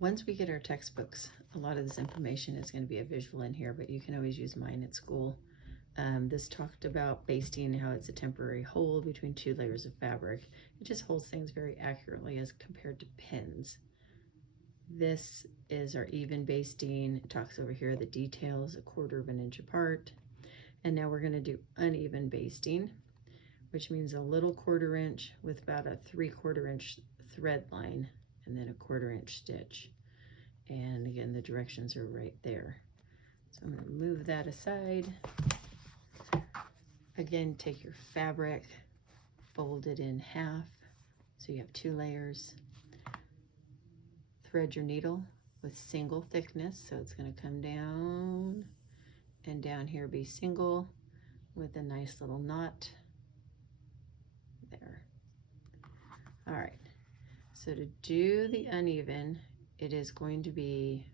Once we get our textbooks, a lot of this information is going to be a visual in here, but you can always use mine at school. This talked about basting, how it's a temporary hold between two layers of fabric. It just holds things very accurately as compared to pins. This is our even basting. It talks over here, the details, 1/4 of an inch apart. And now we're going to do uneven basting, which means a little 1/4 inch with about a 3/4 inch thread line, and then a 1/4 inch stitch. And again, the directions are right there. So I'm going to move that aside. Again, take your fabric, fold it in half so you have 2 layers. Thread your needle with single thickness, so it's going to come down, and down here be single with a nice little knot there. All right, so to do the uneven, it is going to be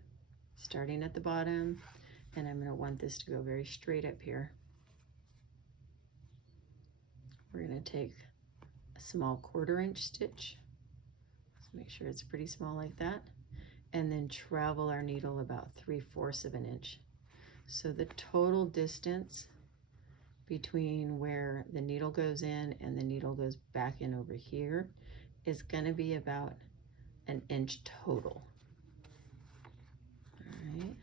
starting at the bottom, and I'm going to want this to go very straight up here. We're going to take a small 1/4 inch stitch. So make sure it's pretty small like that. And then travel our needle about 3/4 of an inch. So the total distance between where the needle goes in and the needle goes back in over here is going to be about an inch total. All right,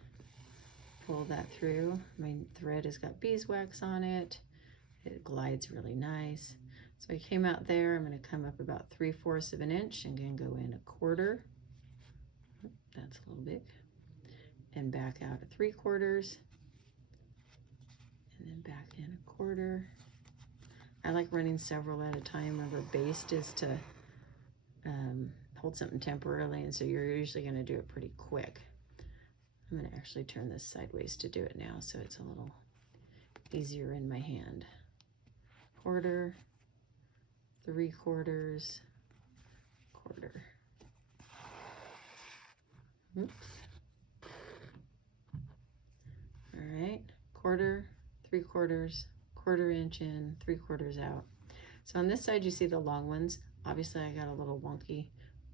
pull that through. My thread has got beeswax on it. It glides really nice. So I came out there, I'm going to come up about 3/4 of an inch and then go in 1/4. That's a little big. And back out at 3/4. And then back in 1/4. I like running several at a time. Remember, baste is to hold something temporarily, and so you're usually going to do it pretty quick. I'm going to actually turn this sideways to do it now, so it's a little easier in my hand. 1/4, 3/4, 1/4. Oops. All right, 1/4, 3/4, 1/4 inch in, 3/4 out. So on this side, you see the long ones. Obviously, I got a little wonky.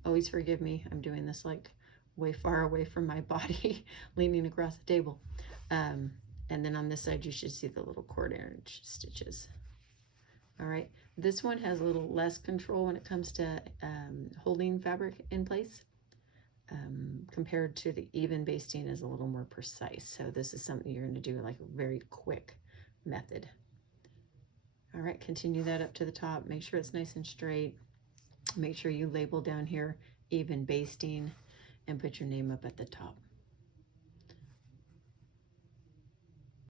Always forgive me. I'm doing this like way far away from my body, leaning across the table. And then on this side, you should see the little 1/4 inch stitches. All right, this one has a little less control when it comes to holding fabric in place. Compared to the even basting is a little more precise. So this is something you're going to do like a very quick method. All right, continue that up to the top. Make sure it's nice and straight. Make sure you label down here even basting and put your name up at the top.